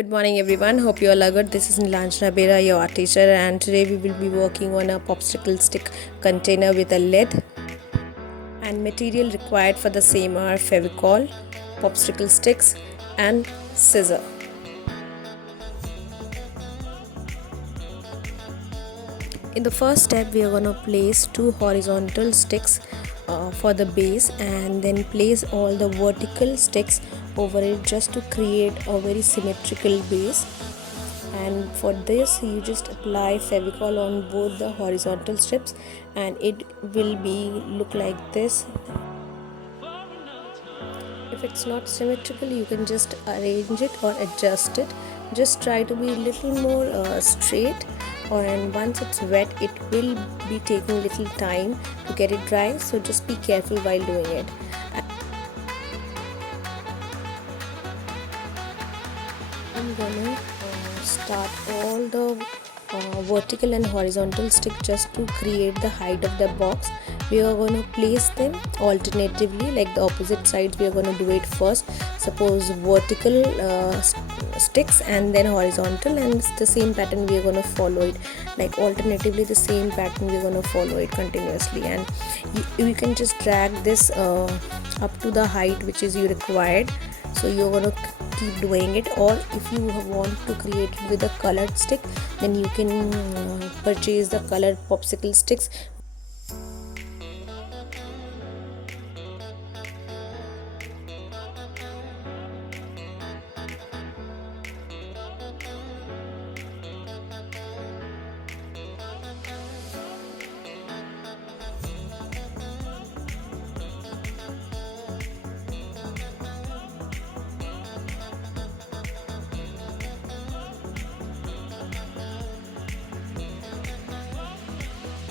Good morning everyone. Hope you all are good. This is Nilanjana Bera, your art teacher, and today we will be working on a popsicle stick container with a lid. And material required for the same are Fevicol, popsicle sticks and scissor. In the first step we are going to place two horizontal sticks for the base, and then place all the vertical sticks over it just to create a very symmetrical base. And for this you just apply Fevicol on both the horizontal strips and it will be look like this. If it's not symmetrical, you can just arrange it or adjust it. Just try to be a little more straight, and once it's wet it will be taking little time to get it dry, so just be careful while doing it. I'm gonna start all the vertical and horizontal stick just to create the height of the box. We are going to place them alternatively, like the opposite sides we are going to do it first. Suppose vertical sticks and then horizontal, and it's the same pattern we are going to follow it, like alternatively the same pattern we are going to follow it continuously. And you can just drag this up to the height which is you required, so you're going to keep doing it. Or if you want to create it with a colored stick, then you can purchase the colored popsicle sticks.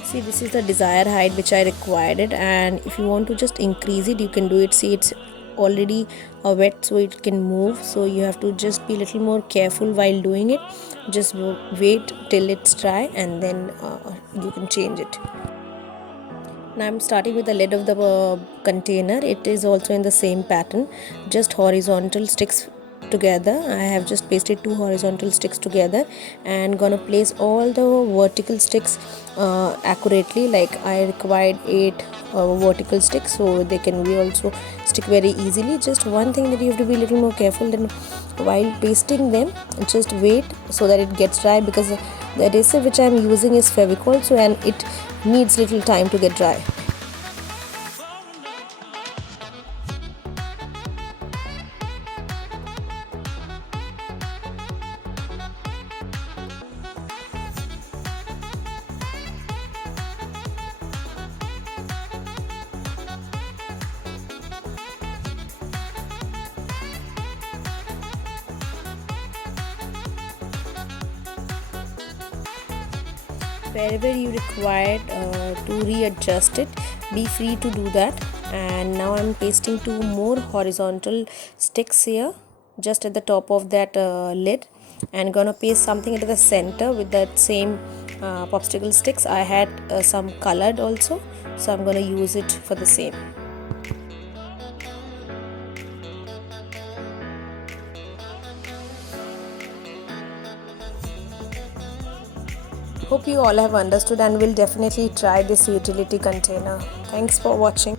See, this is the desired height which I required it, and if you want to just increase it you can do it. See, it's already wet so it can move, so you have to just be a little more careful while doing it. Just wait till it's dry and then you can change it. Now I'm starting with the lid of the container. It is also in the same pattern, just horizontal sticks together. I have just pasted two horizontal sticks together and gonna place all the vertical sticks accurately. Like I required 8 vertical sticks, so they can be also stick very easily. Just one thing that you have to be a little more careful, then while pasting them just wait so that it gets dry, because the adhesive which I am using is Fevicol, so and it needs little time to get dry. Wherever you required to readjust it, be free to do that. And now I'm pasting two more horizontal sticks here just at the top of that lid, and gonna paste something at the center with that same popsicle sticks. I had some colored also, so I'm gonna use it for the same. Hope you all have understood and will definitely try this utility container. Thanks for watching.